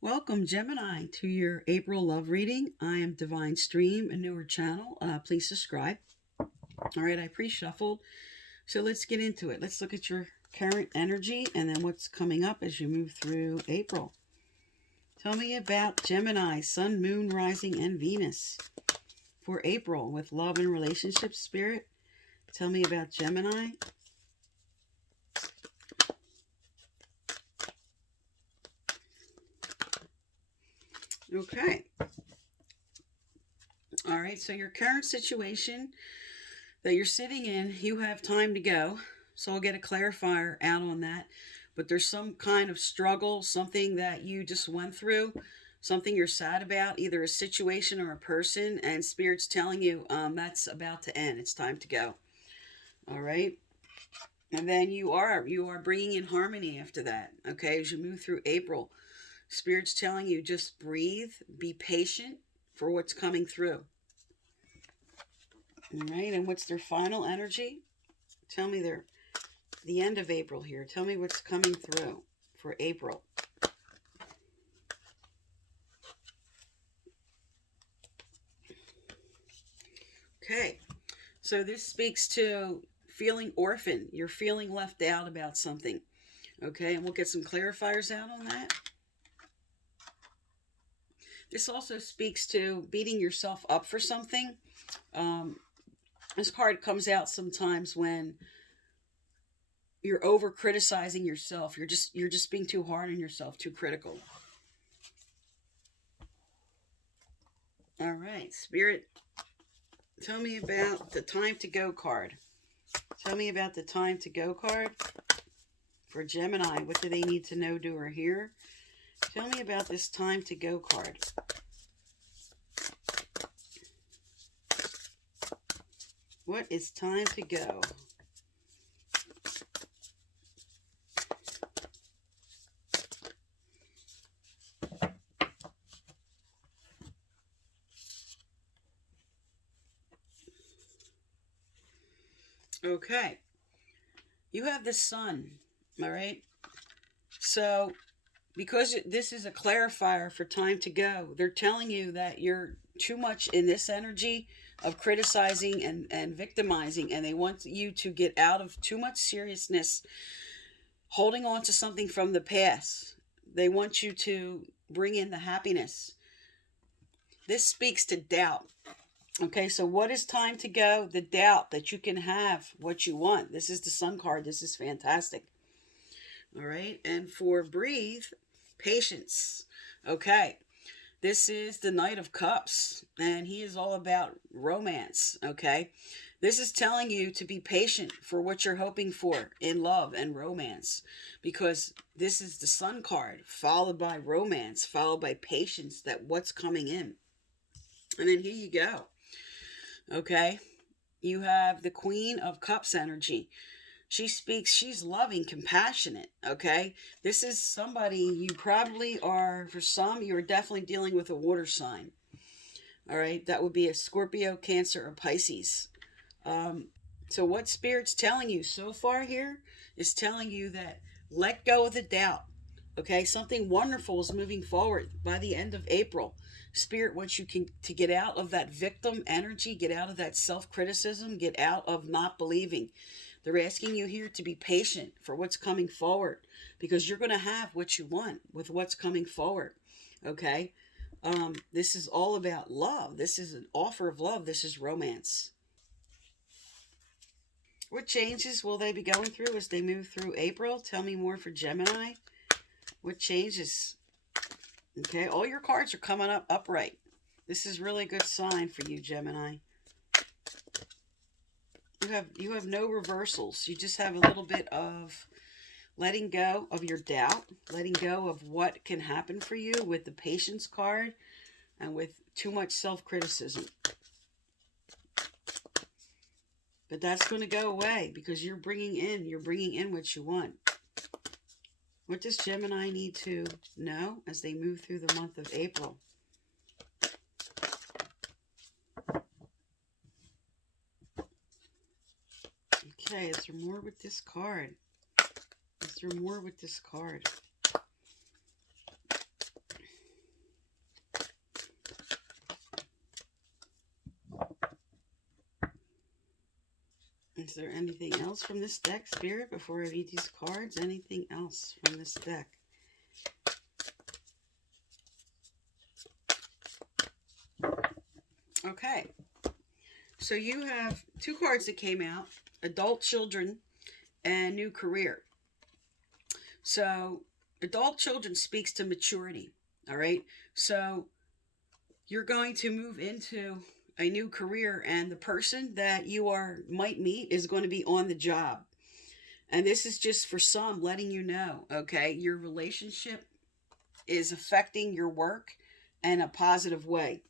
Welcome, Gemini, to your April love reading. I am Divine Stream, a newer channel. Please subscribe. All right, I pre-shuffled. So let's get into it. Let's look at your current energy and then what's coming up as you move through April. Tell me about Gemini, Sun, Moon, Rising, and Venus for April with love and relationship spirit. Tell me about Gemini. Okay. All right, so your current situation that you're sitting in, you have time to go. So I'll get a clarifier out on that. But there's some kind of struggle, something that you just went through, something you're sad about, either a situation or a person, and Spirit's telling you that's about to end. It's time to go. All right. And then you are bringing in harmony after that. Okay, as you move through April, Spirit's telling you just breathe, be patient for what's coming through. All right, and what's their final energy? Tell me the end of April here. Tell me what's coming through for April. Okay, so this speaks to feeling orphaned. You're feeling left out about something. Okay, and we'll get some clarifiers out on that. This also speaks to beating yourself up for something. This card comes out sometimes when you're over criticizing yourself. You're just being too hard on yourself, too critical. All right, Spirit, tell me about the time to go card. Tell me about the time to go card for Gemini. What do they need to know, do, or hear? Tell me about this time to go card. What is time to go? Okay. You have the Sun, all right? So, because this is a clarifier for time to go, they're telling you that you're too much in this energy of criticizing and victimizing, and they want you to get out of too much seriousness, holding on to something from the past. They want you to bring in the happiness. This speaks to doubt. Okay, so what is time to go? The doubt that you can have what you want. This is the Sun card. This is fantastic. All right, and for breathe, patience. Okay, this is the Knight of Cups, and he is all about romance, okay? This is telling you to be patient for what you're hoping for in love and romance, because this is the Sun card, followed by romance, followed by patience, that what's coming in. And then here you go, okay? You have the Queen of Cups energy. She's loving, compassionate, okay? This is somebody you probably are, for some, you're definitely dealing with a water sign. All right, that would be a Scorpio, Cancer, or Pisces. So what Spirit's telling you so far here is telling you that let go of the doubt, okay? Something wonderful is moving forward by the end of April. Spirit wants you to get out of that victim energy, get out of that self-criticism, get out of not believing. They're asking you here to be patient for what's coming forward, because you're going to have what you want with what's coming forward. Okay. This is all about love. This is an offer of love. This is romance. What changes will they be going through as they move through April? Tell me more for Gemini. What changes? Okay. All your cards are coming up upright. This is really a good sign for you, Gemini. You have no reversals. You just have a little bit of letting go of your doubt, letting go of what can happen for you with the patience card and with too much self-criticism. But that's going to go away because you're bringing in what you want. What does Gemini need to know as they move through the month of April? Okay, is there more with this card? Is there more with this card? Is there anything else from this deck, Spirit, before I read these cards? Anything else from this deck? Okay. So you have two cards that came out, adult children and new career. So adult children speaks to maturity. All right. So you're going to move into a new career, and the person that you might meet is going to be on the job. And this is just for some letting you know, okay, your relationship is affecting your work in a positive way.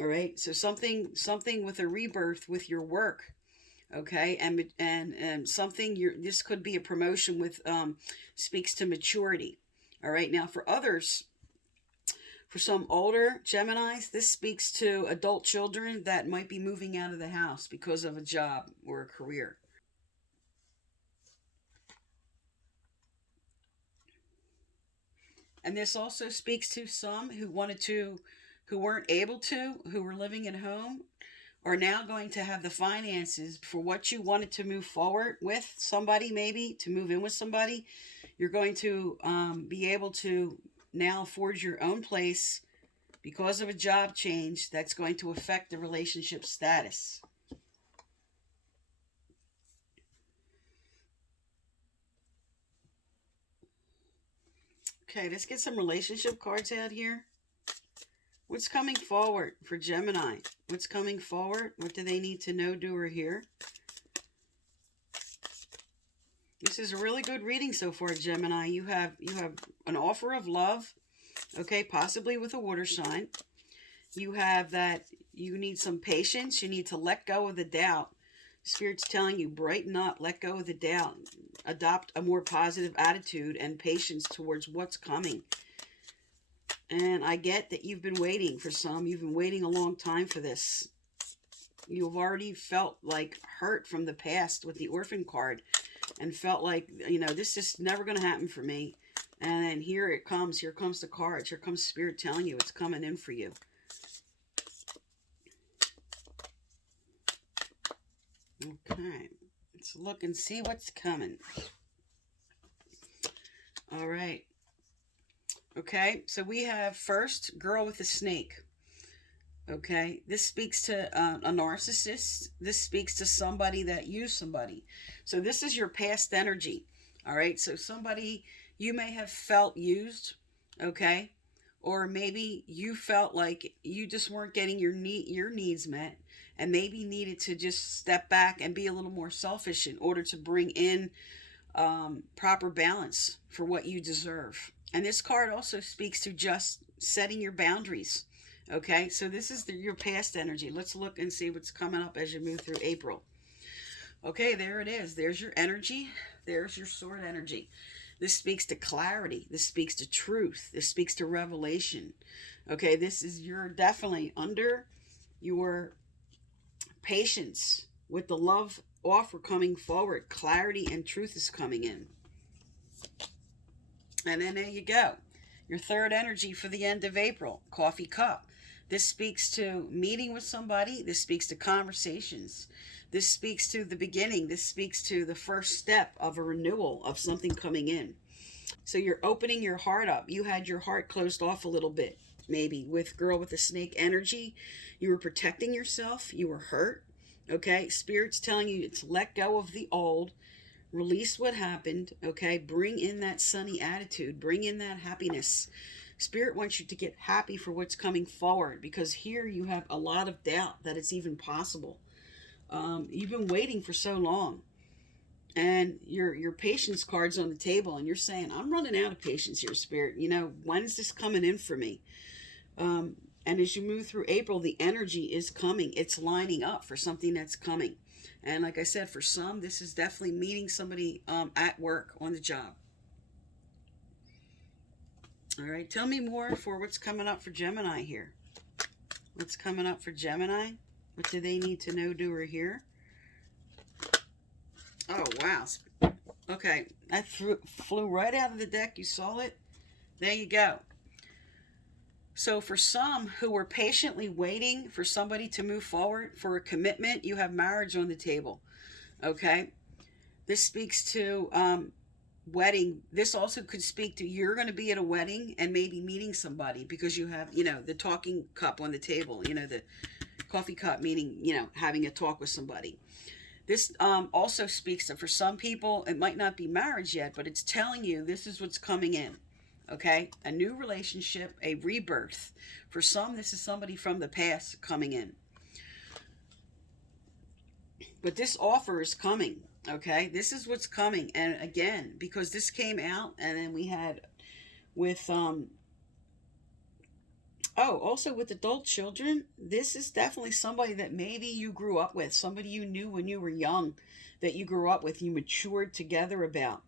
All right. So something with a rebirth with your work. Okay. And something this could be a promotion with, speaks to maturity. All right. Now for others, for some older Geminis, this speaks to adult children that might be moving out of the house because of a job or a career. And this also speaks to some who weren't able to, who were living at home, are now going to have the finances for what you wanted to move forward with somebody, maybe to move in with somebody. You're going to be able to now afford your own place because of a job change that's going to affect the relationship status. Okay, let's get some relationship cards out here. What's coming forward for Gemini? What's coming forward? What do they need to know, do, or hear? This is a really good reading so far, Gemini. You have an offer of love, okay, possibly with a water sign. You have that you need some patience. You need to let go of the doubt. Spirit's telling you, brighten up, let go of the doubt. Adopt a more positive attitude and patience towards what's coming. And I get that you've been waiting for some. You've been waiting a long time for this. You've already felt like hurt from the past with the orphan card and felt like, this is never going to happen for me. And then here it comes. Here comes the cards. Here comes Spirit telling you it's coming in for you. Okay. Let's look and see what's coming. All right. Okay, so we have first, girl with a snake. Okay, this speaks to a narcissist. This speaks to somebody that used somebody. So this is your past energy. All right, so somebody you may have felt used, okay? Or maybe you felt like you just weren't getting your needs met, and maybe needed to just step back and be a little more selfish in order to bring in proper balance for what you deserve. And this card also speaks to just setting your boundaries. Okay, so this is your past energy. Let's look and see what's coming up as you move through April. Okay, there it is. There's your energy. There's your sword energy. This speaks to clarity. This speaks to truth. This speaks to revelation. Okay, you're definitely under your patience with the love offer coming forward. Clarity and truth is coming in. And then there you go. Your third energy for the end of April, coffee cup. This speaks to meeting with somebody. This speaks to conversations. This speaks to the beginning. This speaks to the first step of a renewal of something coming in. So you're opening your heart up. You had your heart closed off a little bit, maybe, with girl with the snake energy. You were protecting yourself. You were hurt. Okay, Spirit's telling you to let go of the old. Release what happened, okay? Bring in that sunny attitude. Bring in that happiness. Spirit wants you to get happy for what's coming forward, because here you have a lot of doubt that it's even possible. You've been waiting for so long. And your patience card's on the table, and you're saying, I'm running out of patience here, Spirit. When's this coming in for me? And as you move through April, the energy is coming. It's lining up for something that's coming. And like I said, for some, this is definitely meeting somebody at work, on the job. All right, tell me more for what's coming up for Gemini here. What's coming up for Gemini? What do they need to know, do, or hear? Oh, wow. Okay, that flew right out of the deck. You saw it? There you go. So for some who were patiently waiting for somebody to move forward for a commitment, you have marriage on the table. Okay. This speaks to wedding. This also could speak to you're going to be at a wedding and maybe meeting somebody because you have, the talking cup on the table, the coffee cup, meaning, having a talk with somebody. This also speaks to, for some people, it might not be marriage yet, but it's telling you this is what's coming in. Okay? A new relationship, a rebirth. For some, this is somebody from the past coming in. But this offer is coming. Okay? This is what's coming. And again, because this came out, and then we had with, also with adult children, this is definitely somebody that maybe you grew up with, somebody you knew when you were young, that you grew up with, you matured together about.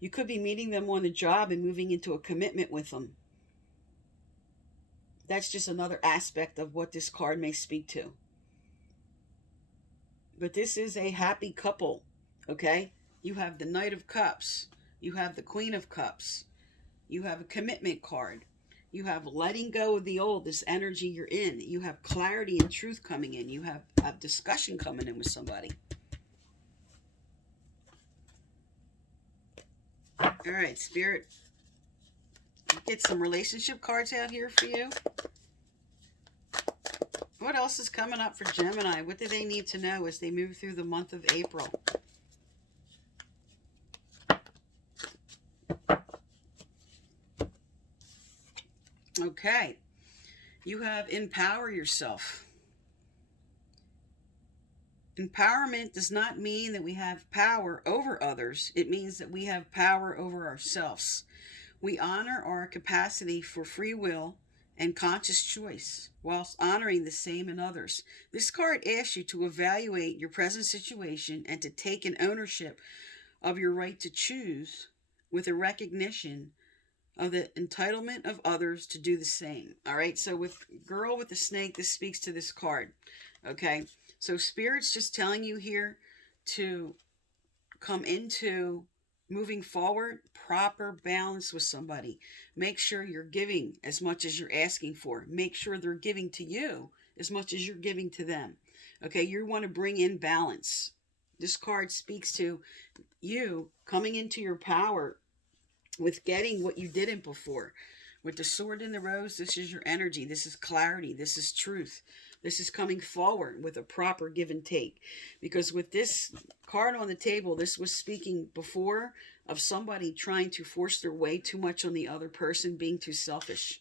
You could be meeting them on the job and moving into a commitment with them. That's just another aspect of what this card may speak to. But this is a happy couple, okay? You have the Knight of Cups, you have the Queen of Cups, you have a commitment card. You have letting go of the old, this energy you're in. You have clarity and truth coming in. You have a discussion coming in with somebody. All right, Spirit, get some relationship cards out here for you. What else is coming up for Gemini? What do they need to know as they move through the month of April? Okay. You have empower yourself. Empowerment does not mean that we have power over others. It means that we have power over ourselves. We honor our capacity for free will and conscious choice whilst honoring the same in others. This card asks you to evaluate your present situation and to take an ownership of your right to choose with a recognition of the entitlement of others to do the same. All right, so with Girl with the Snake, this speaks to this card. Okay, so Spirit's just telling you here to come into moving forward, proper balance with somebody. Make sure you're giving as much as you're asking for. Make sure they're giving to you as much as you're giving to them. Okay, you want to bring in balance. This card speaks to you coming into your power with getting what you didn't before. With the Sword in the Rose, this is your energy. This is clarity. This is truth. This is coming forward with a proper give and take. Because with this card on the table, this was speaking before of somebody trying to force their way too much on the other person, being too selfish.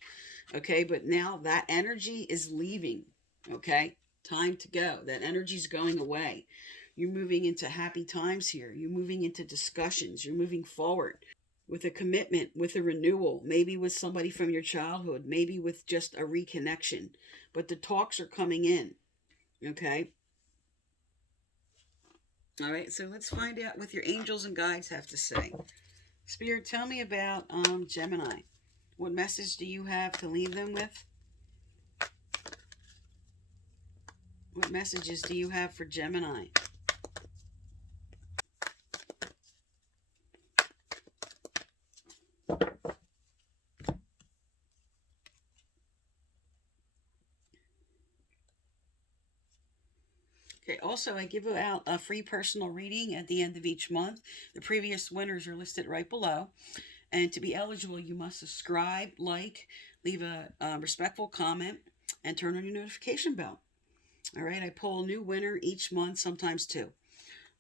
Okay, but now that energy is leaving. Okay, time to go. That energy is going away. You're moving into happy times here. You're moving into discussions. You're moving forward with a commitment, with a renewal, maybe with somebody from your childhood, maybe with just a reconnection. But the talks are coming in. Okay? All right, so let's find out what your angels and guides have to say. Spirit, tell me about Gemini. What message do you have to leave them with? What messages do you have for Gemini? Okay, also, I give out a free personal reading at the end of each month. The previous winners are listed right below. And to be eligible, you must subscribe, like, leave a respectful comment, and turn on your notification bell. All right, I pull a new winner each month, sometimes two.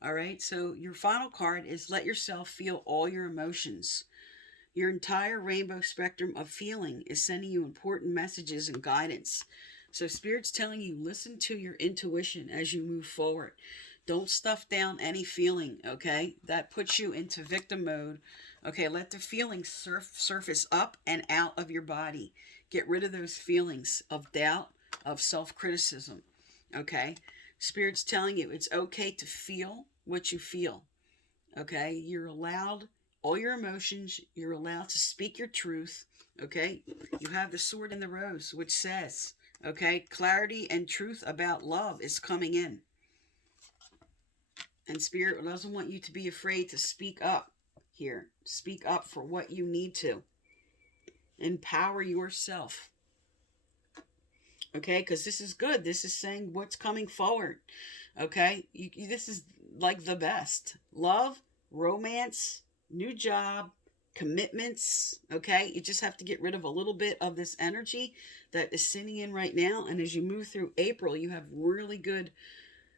All right, so your final card is let yourself feel all your emotions. Your entire rainbow spectrum of feeling is sending you important messages and guidance. So Spirit's telling you, listen to your intuition as you move forward. Don't stuff down any feeling, okay? That puts you into victim mode. Okay, let the feelings surface up and out of your body. Get rid of those feelings of doubt, of self-criticism, okay? Spirit's telling you it's okay to feel what you feel, okay? You're allowed all your emotions. You're allowed to speak your truth, okay? You have the Sword in the Rose, which says, okay, clarity and truth about love is coming in. And Spirit doesn't want you to be afraid to speak up here. Speak up for what you need to. Empower yourself. Okay, because this is good. This is saying what's coming forward. Okay, this is like the best. Love, romance, new job, commitments. Okay, you just have to get rid of a little bit of this energy that is sitting in right now. And as you move through April, you have really good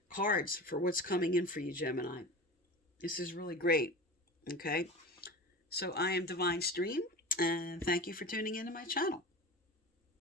cards for what's coming in for you, Gemini. This is really great. Okay, so I am Divine Stream, and thank you for tuning into my channel.